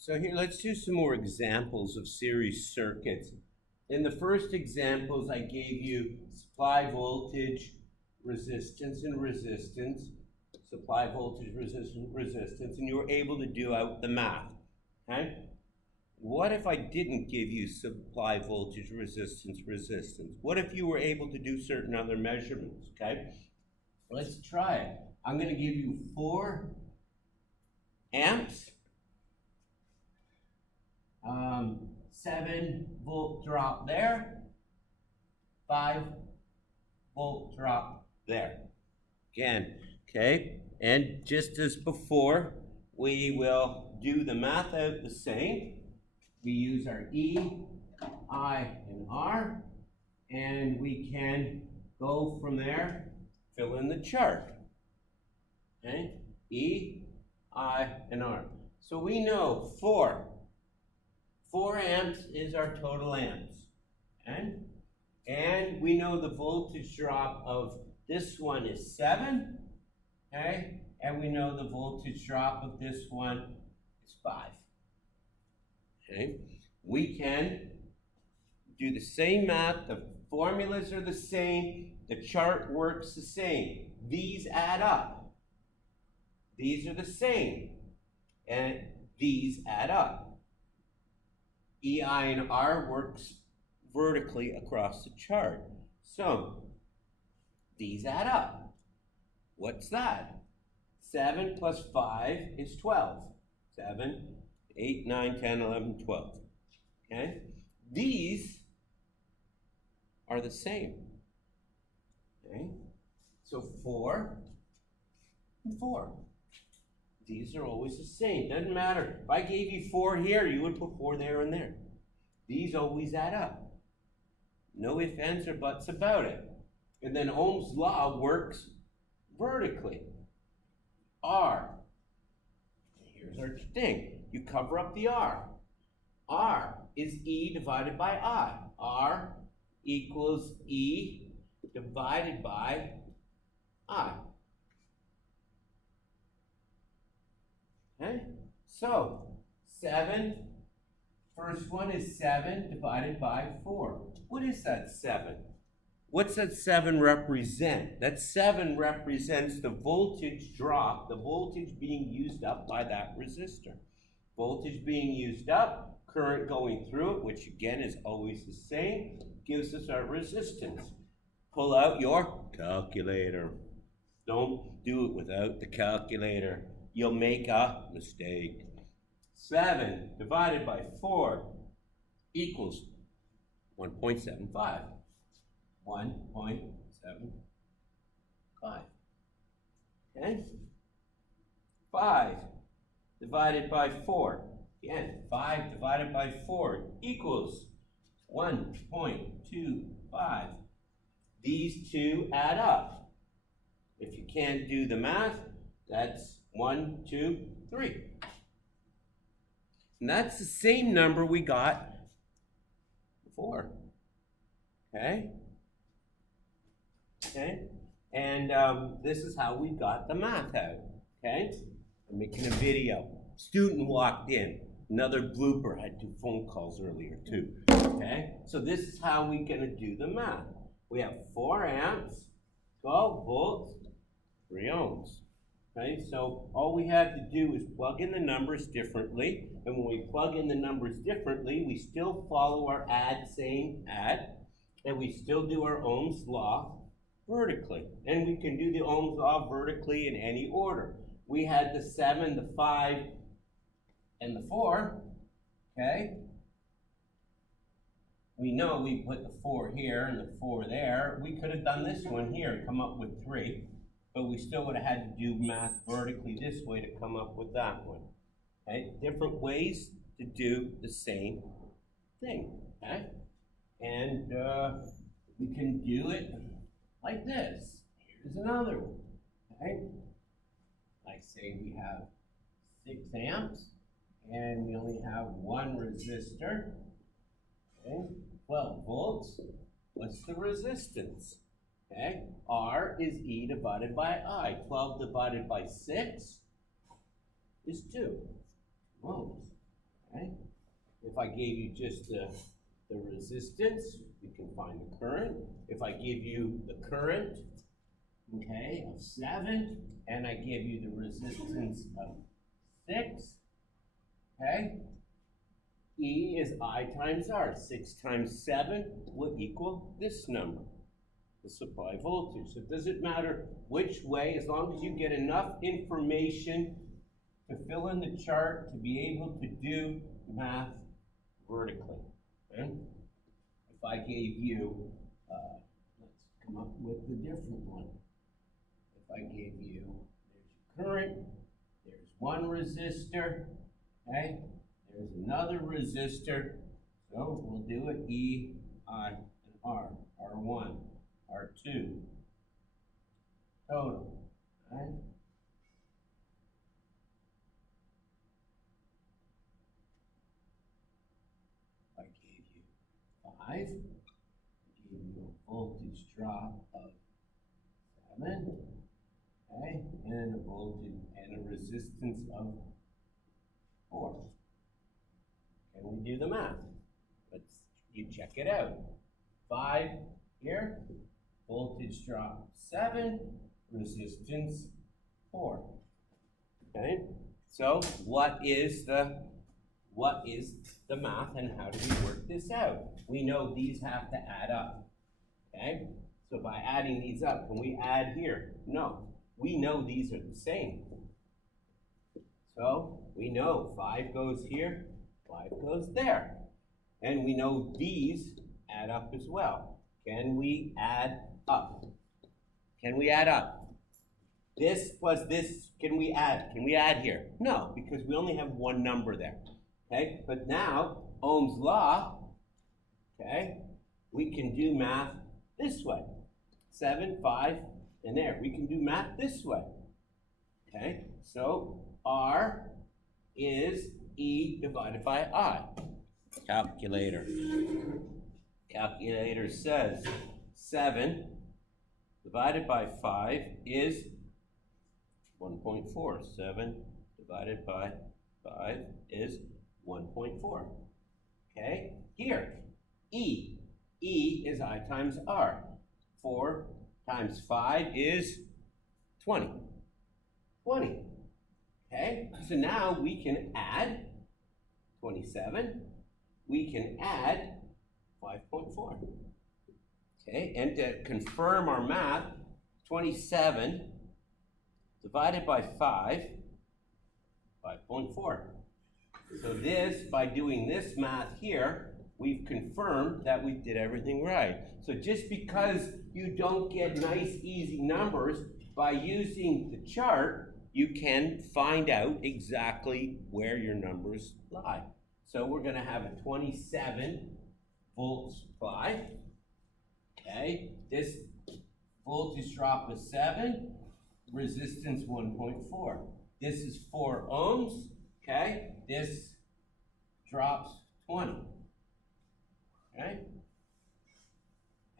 So here, let's do some more examples of series circuits. In the first examples, I gave you supply voltage, resistance, and resistance. Supply voltage, resistance, and you were able to do out the math, okay? What if I didn't give you supply voltage, resistance? What if you were able to do certain other measurements, okay? Let's try it. I'm going to give you 4 amps. 7-volt drop there, 5-volt drop there. Again, okay? And just as before, we will do the math out the same. We use our E, I, and R, and we can go from there, fill in the chart. Okay? E, I, and R. So we know 4 amps is our total amps, okay? And we know the voltage drop of this one is 7, okay? And we know the voltage drop of this one is 5, okay? We can do the same math, the formulas are the same, the chart works the same. These add up. These are the same, and these add up. E, I, and R works vertically across the chart. So, these add up. What's that? 7 plus 5 is 12. 7, 8, 9, 10, 11, 12. Okay? These are the same. Okay? So 4 and 4. These are always the same. Doesn't matter. If I gave you 4 here, you would put 4 there and there. These always add up. No ifs, ands, or buts about it. And then Ohm's law works vertically. R. Here's our thing. You cover up the R. R is E divided by I. R equals E divided by I. Okay? So, 7, first one is 7 divided by 4. What is that 7? What's that 7 represent? That 7 represents the voltage drop, the voltage being used up by that resistor. Voltage being used up, current going through it, which again is always the same, gives us our resistance. Pull out your calculator. Don't do it without the calculator. You'll make a mistake. 7 divided by 4 equals 1.75. 1.75. Okay? 5 divided by 4. Again, 5 divided by 4 equals 1.25. These two add up. If you can't do the math, that's 1, 2, 3. And that's the same number we got before. Okay? Okay? And this is how we got the math out. Okay? I'm making a video. Student walked in. Another blooper. I had 2 phone calls earlier too. Okay? So this is how we're going to do the math. We have 4 amps, 12 volts, 3 ohms. Okay, so all we have to do is plug in the numbers differently, and when we plug in the numbers differently, we still follow our same add, and we still do our Ohm's law vertically. And we can do the Ohm's law vertically in any order. We had the 7, the 5, and the 4, okay? We know we put the 4 here and the 4 there. We could have done this one here and come up with 3. But we still would have had to do math vertically this way to come up with that one. Okay? Different ways to do the same thing. Okay? And we can do it like this. Here's another one. Okay? Like say we have 6 amps and we only have 1 resistor. Okay? 12 volts. What's the resistance? Okay, R is E divided by I. 12 divided by 6 is 2 ohms. I gave you just the resistance, we can find the current. If I give you the current, okay, of 7, and I give you the resistance of 6, okay, E is I times R. 6 times 7 will equal this number, the supply voltage. So it doesn't matter which way, as long as you get enough information to fill in the chart to be able to do math vertically. Okay? If I gave you, let's come up with a different one. If I gave you, there's your current, there's one resistor, okay? There's another resistor, so we'll do it E, I, and R, R1, R2, total, right? I gave you 5, I gave you a voltage drop of 7, okay, and a voltage and a resistance of 4. Can we do the math? You check it out. 5 here, voltage drop 7, resistance 4. Okay, so what is the math and how do we work this out? We know these have to add up. Okay, so by adding these up, can we add here? No, we know these are the same. So we know 5 goes here, 5 goes there. And we know these add up as well. Can we add up? Can we add up? This plus this, can we add? Can we add here? No, because we only have one number there. Okay, but now, Ohm's law, okay, we can do math this way. 7, 5, and there. We can do math this way. Okay, so R is E divided by I. Calculator. Calculator says 7 divided by 5 is 1.4. 7 divided by 5 is 1.4. Okay, here, E. E is I times R. 4 times 5 is 20. 20. Okay, so now we can add 27. We can add 5.4. Okay, and to confirm our math, 27 divided by 5, 5.4. So this, by doing this math here, we've confirmed that we did everything right. So just because you don't get nice, easy numbers, by using the chart, you can find out exactly where your numbers lie. So we're going to have a 27 volt supply. Okay, this voltage drop was 7, resistance 1.4. This is 4 ohms. Okay, this drops 20. Okay,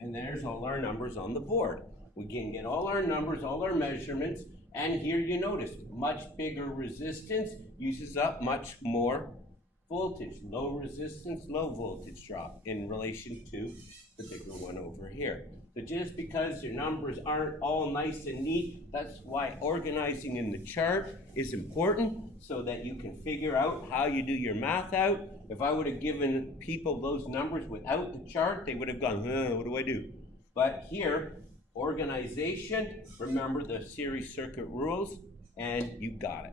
and there's all our numbers on the board. We can get all our numbers, all our measurements, and here you notice much bigger resistance uses up much more voltage. Low resistance, low voltage drop in relation to the bigger one over here. So just because your numbers aren't all nice and neat, that's why organizing in the chart is important, so that you can figure out how you do your math out. If I would have given people those numbers without the chart, they would have gone, what do I do? But here, organization, remember the series circuit rules, and you got it.